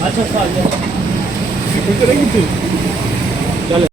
अच्छा चल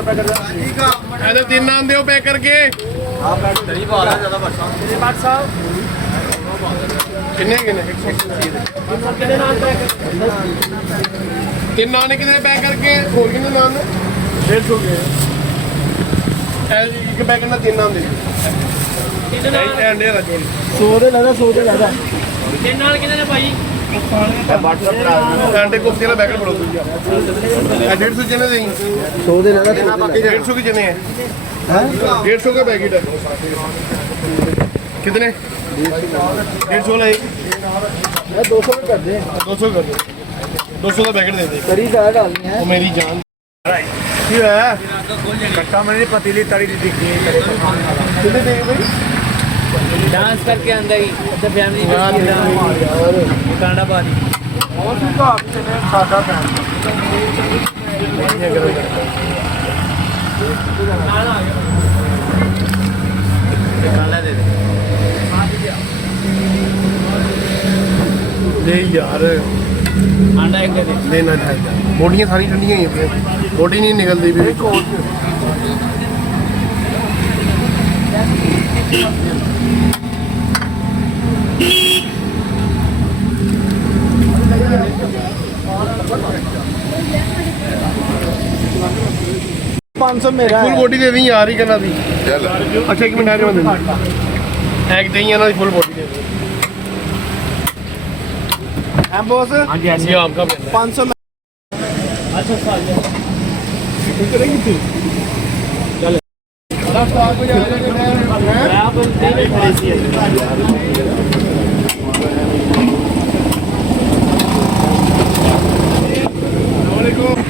ਇਹਦੇ ਤਿੰਨ ਨਾਮ ਦਿਓ ਪੈਕ ਕਰਕੇ। दही पा रहा ज्यादा बस बात साहब ਕਿੰਨੇ ਕਿੰਨੇ 180 ਦੇ कितने नाम पैक ਤਿੰਨ ਨਾਨ ਕਿੰਨੇ ਪੈਕ ਕਰਕੇ ਹੋਰ ਕਿੰਨੇ ਨਾਨ ਨੇ 150 के ਇੱਕ ਪੈਕ ਨਾਲ ਤਿੰਨ ਨਾਨ ਦੇ ਦਿਓ। कितने नाम ਇਹ ਅੰਡੇ ਦਾ ਚੋਲ 100 ਦੇ ਲੈਦਾ 100 ਦੇ ਲੈਦਾ ਤਿੰਨ ਨਾਲ ਕਿੰਨੇ ਨੇ ਭਾਈ ਅੰਡੇ ਕੋਫਤੇ ਵਾਲਾ ਪੈਕਟ ਬੜੋ ਦੂਜਾ 150 ਜਣੇ ਦੇ 100 ਦੇ ਲੈਦਾ 150 के जने हैं हैं 150 का पैकेट है कितने 150 वाला एक 200 में कर दे 200 कर दो 200 का पैकेट दे दे करी दाल डालनी है वो मेरी जान क्यों है कट्टा मैंने पतीली तरी दिखी कितने देंगे भाई डांस करके अंदर ही तो फैमिली कांडा पानी और भी तो आपसे सादा पैन ਕਾਲਾ ਦੇ ਦੇ ਨਹੀਂ ਯਾਰ ਆਂਡਾ ਇੱਕ ਦੇ ਦੇ ਲੈਣਾ ਚਾਹੀਦਾ ਬੋਡੀਆਂ ਸਾਰੀਆਂ ਠੰਡੀਆਂ ਹੀ ਪਈਆਂ ਬੋਡੀ ਨਹੀਂ ਨਿਕਲਦੀ ਵੀ मेरा फुल बॉडी दे दी यार ही करना थी अच्छा एक मिनट आगे मैं एक दही ना फुल बॉडी दे दी बॉस हाँ जी हाँ जी ये आपका पैसा 500 अच्छा साल आप वालेकुम